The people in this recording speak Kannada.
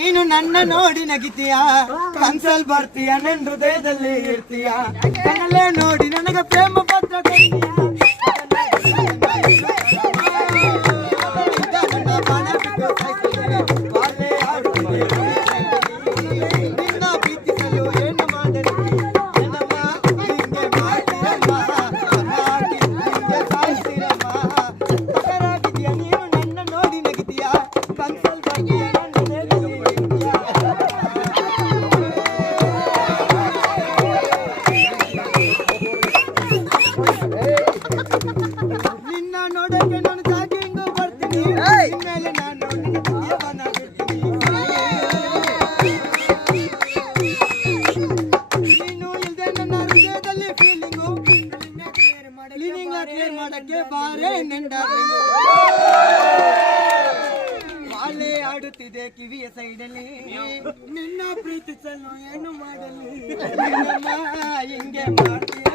ನೀನು ನನ್ನ ನೋಡಿ ನಗಿತೀಯ, ಕನ್ಸಲ್ ಬರ್ತೀಯ, ನನ್ನ ಹೃದಯದಲ್ಲಿ ಇರ್ತೀಯ, ಕಣ್ಣಲ್ಲೇ ನೋಡಿ ನನಗೆ ಪ್ರೇಮ ಪತ್ರ ಕೊಡ್ತೀಯ. ನಿನ್ನ ಪ್ರೀತಿಸಲು ಏನು ಮಾಡಲಿ ಏನಮ್ಮ, ಹಿಂಗೆ ಮಾಡ್ತೀರಮ್ಮ, ಹಿಂಗೆ ಸಾಯಿಸ್ತೀರಮ್ಮ. ಪಕರಾಗಿದೆಯಾ ನೀನು ನನ್ನ ನೋಡಿ ನಗಿತೀಯ, ಕನ್ಸಲ್ ಬರ್ತೀಯ, ನನ್ನ ಹೃದಯದಲ್ಲಿ ಇರ್ತೀಯ. ನಿನ್ನ ನೋಡಕ್ಕೆ ನಾನು ಜಾಗಿಂಗು ಬರ್ತೀನಿ, ಇನ್ಮೇಲೆ ನಾನು ನಿನ್ನ ಜೀವನ ಬಿಡ್ತೀನಿ. ನೀನು ಇಲ್ದೆ ನನ್ನ ಹೃದಯದಲ್ಲಿ ಫೀಲಿಂಗು ಕ್ಲೀನಿಂಗ್ ಮಾಡಕ್ಕೆ ಬಾರೆ ನೆಂಡಾರ್ಲಿಂಗು. ಬಾಳೆ ಆಡುತ್ತಿದೆ ಕಿವಿಯ ಸೈಡಲ್ಲಿ, ನಿನ್ನ ಪ್ರೀತಿಸಲು ಏನು ಮಾಡಲಿ, ಹಿಂಗೆ ಮಾಡ್ತೀಯ.